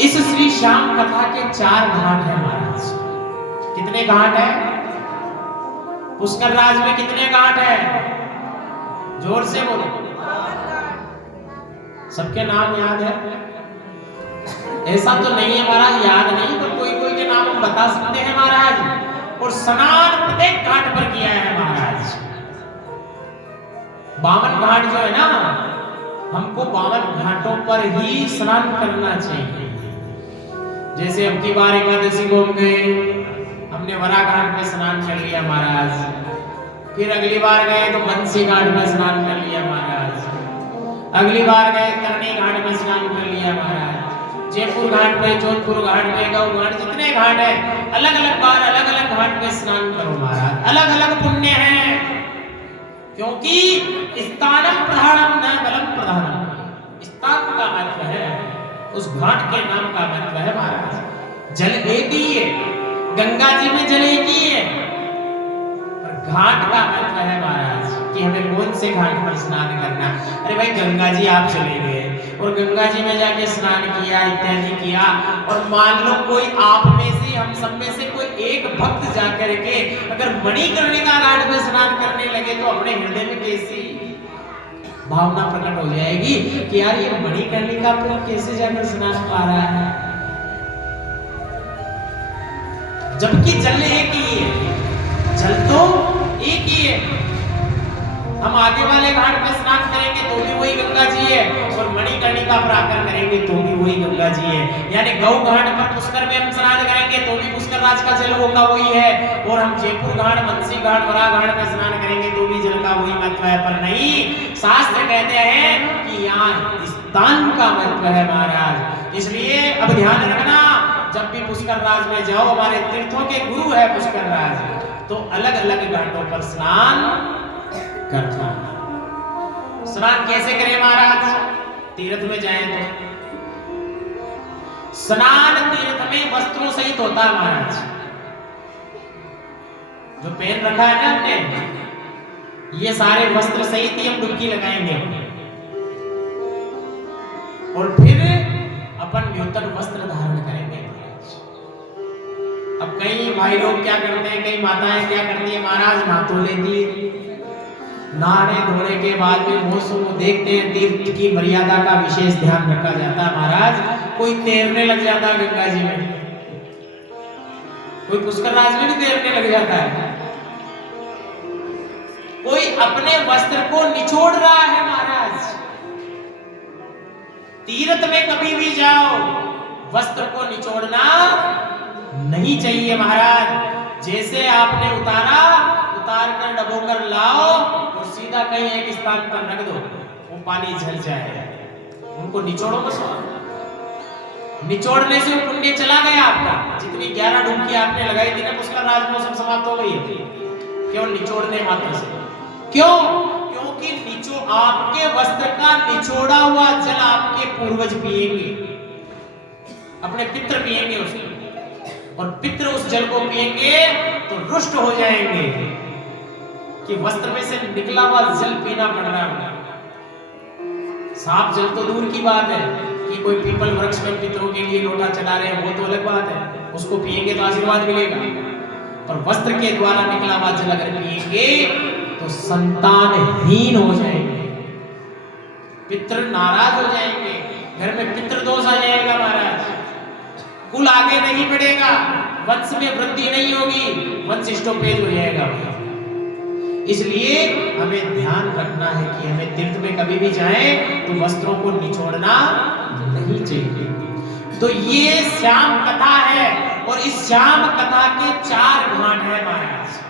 इस श्री श्याम कथा के 4 घाट है महाराज। कितने घाट है? पुष्कर राज में कितने घाट है? जोर से बोलो। सबके नाम याद है? ऐसा तो नहीं है महाराज याद नहीं, तो कोई कोई के नाम हम बता सकते हैं महाराज। और स्नान प्रत्येक घाट पर किया है महाराज। 52 घाट जो है ना, हमको 52 घाटों पर ही स्नान करना चाहिए। जैसे अब की बार एकादशी को हम गए, हमने वरा घाट में स्नान कर लिया महाराज। फिर अगली बार गए तो बंसी घाट में स्नान कर लिया महाराज। अगली बार गए करनी घाट में स्नान कर लिया महाराज। जयपुर घाट पे, जोधपुर घाट पे, गौ घाट, जितने घाट है अलग अलग बार अलग अलग घाट पे स्नान करो महाराज। अलग अलग पुण्य है, क्योंकि स्थानम प्रधानम न बलम प्रधानम। स्थान का महत्व है, उस घाट के नाम का महत्व है महाराज। जल एक ही है, गंगा जी में जल एक ही है, पर घाट का महत्व है महाराज कि हमें कौन से घाट पर स्नान करना। अरे भाई गंगा जी आप चले गए और गंगा जी में जाके स्नान किया इत्यादि किया, और मान लो कोई आप में से, हम सब में से कोई एक भक्त जाकर के अगर मणिकर्णिका घाट में स्नान करने लगे तो अपने हृदय में कैसी भावना प्रकट हो जाएगी कि यार ये मणिकर्णिका पे कैसे जाकर स्नान पा रहा है, जबकि जल एक ही है। जल तो एक ही है। हम आगे वाले घाट पे स्नान करेंगे तो भी वही गंगा जी है, और मणिकर्णिका पर आकर करेंगे तो भी वही गंगा जी है। यानी गौ घाट पर पुष्कर में हम स्नान करेंगे तो भी पुष्कर राज का जल होगा वही है, और हम जयपुर घाट, बंसी घाट, वरा घाट में स्नान करेंगे तो भी जल का वही महत्व है। पर नहीं, शास्त्र कहते हैं कि यहाँ स्थान का महत्व है महाराज। इसलिए अब ध्यान रखना, जब भी पुष्कर राज में जाओ, हमारे तीर्थों के गुरु है पुष्कर राज, तो अलग अलग घाटों पर स्नान करना। स्नान कैसे करें महाराज? तीर्थ में जाएं तो स्नान तीर्थ में वस्त्रों सहित होता है महाराज। जो पहन रखा है ना हमने, ये सारे वस्त्र सहित ही हम डुबकी लगाएंगे, और फिर अपन न्यूतन वस्त्र धारण करेंगे। अब कई भाई लोग क्या करते हैं, कई माताएं क्या करती है महाराज, हाथों लेती है, नहाने धोने के बाद में मौसम को देखते हैं, तीर्थ की मर्यादा का विशेष ध्यान रखा जाता है महाराज। कोई तैरने लग जाता है गंगा जी में, कोई पुष्कर राज में भी तैरने लग जाता है, कोई अपने वस्त्र को निचोड़ रहा है महाराज। तीर्थ में कभी भी जाओ, वस्त्र को निचोड़ना नहीं चाहिए महाराज। जैसे आपने उतारा, उतार कर डबो कर लाओ और सीधा कहीं एक स्थान पर रख दो, वो पानी झल जाएगा। उनको निचोड़ो मत। निचोड़ने से वो पुण्य चला गया आपका। जितनी 11 डुबकी आपने लगाई थी ना पुष्कर राज में, सब समाप्त हो गई है केवल निचोड़ने मात्र से। क्यों? क्योंकि आपके वस्त्र का निचोड़ा हुआ जल आपके पूर्वज पिएंगे, अपने पितृ पिएंगे उसे, और पितृ उस जल को पिएंगे तो रुष्ट हो जाएंगे कि वस्त्र में से निकला हुआ जल पीना पड़ रहा है। साफ जल तो दूर की बात है कि कोई पीपल वृक्ष में पितरों के लिए लोटा चला रहे हैं, वो तो अलग बात है, उसको पिएंगे तो आशीर्वाद मिलेगा। पर वस्त्र के द्वारा निकला हुआ जल अगर पिएंगे तो संतानहीन हो जाएंगे, पितृ नाराज हो जाएंगे, घर में पितृ दोष आ जाएगा महाराज, कुल आगे नहीं बढ़ेगा, वंश में वृद्धि नहीं होगी, वंश स्टॉपेज हो जाएगा। इसलिए हमें ध्यान रखना है कि हमें तीर्थ में कभी भी जाएं तो वस्त्रों को निचोड़ना नहीं चाहिए। तो ये श्याम कथा है, और इस श्याम कथा के 4 घाट है महाराज।